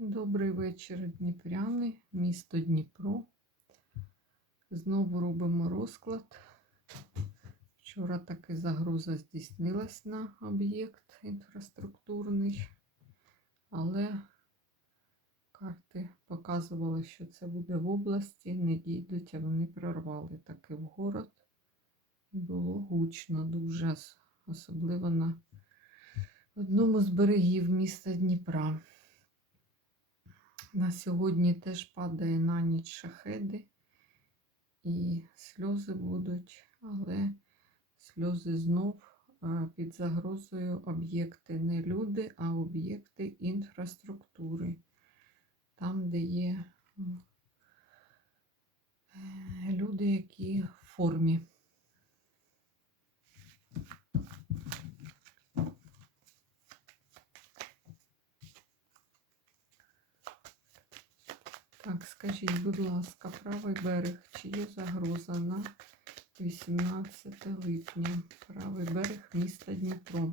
Добрий вечір, Дніпряни, місто Дніпро. Знову робимо розклад. Вчора таки загроза здійснилась на об'єкт інфраструктурний, але карти показували, що це буде в області, не дійдуть, а вони прорвали таки в город. Було гучно дуже, особливо на одному з берегів міста Дніпра. На сьогодні теж падає на ніч шахеди, і сльози будуть, але сльози знов під загрозою об'єкти не люди, а об'єкти інфраструктури. Там, де є е, люди, які в формі. Так, скажіть, будь ласка, правий берег, чи є загроза на 18 липня? Правий берег міста Дніпро.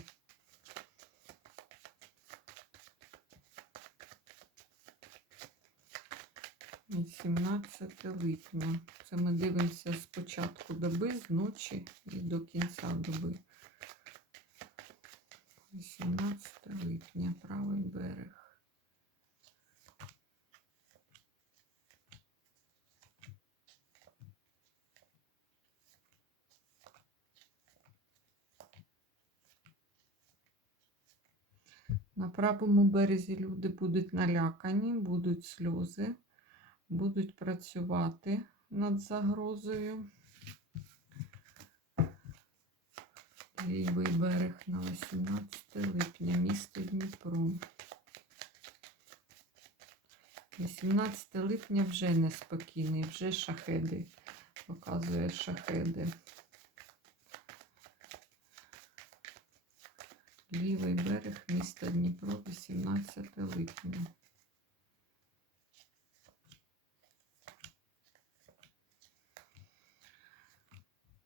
І 17 липня. Це ми дивимося з початку доби, з ночі і до кінця доби. 18 липня, правий берег. На правому березі люди будуть налякані, будуть сльози, будуть працювати над загрозою. Лівий берег на 18 липня, місто Дніпро. 18 липня вже неспокійний, вже шахеди. Показує шахеди. Лівий берег міста Дніпро, 18 липня.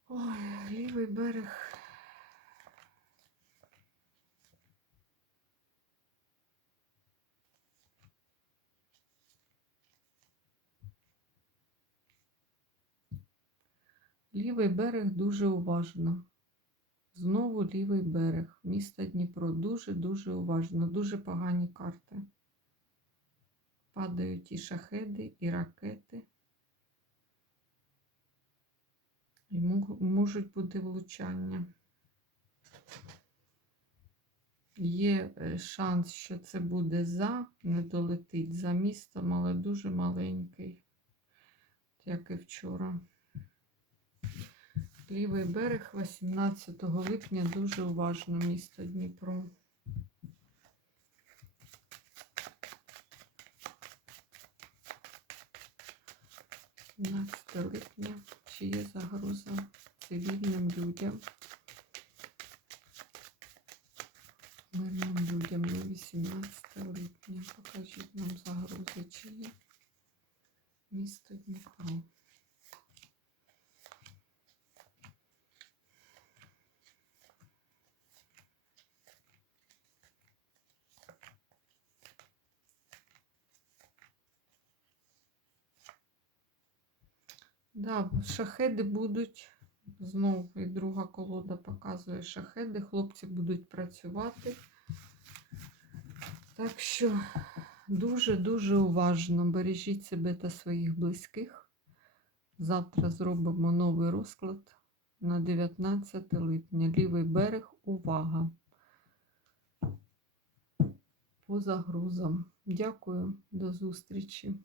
Ой, лівий берег. Лівий берег дуже уважно. Знову лівий берег міста Дніпро. Дуже-дуже уважно, дуже погані карти. Падають і шахеди, і ракети. І можуть бути влучання. Є е, шанс, що це буде за, не долетить за містом, але дуже маленький, як і вчора. Лівий берег 18 липня дуже уважно місто Дніпро. – 17 липня. Чи є загроза цивільним людям? Мирним людям на 18 липня. Покажіть нам загрози, чи є місто Дніпро. Да, шахеди будуть. Знову і друга колода показує шахеди. Хлопці будуть працювати. Так що дуже-дуже уважно бережіть себе та своїх близьких. Завтра зробимо новий розклад на 19 липня. Лівий берег. Увага! По загрузам. Дякую, до зустрічі.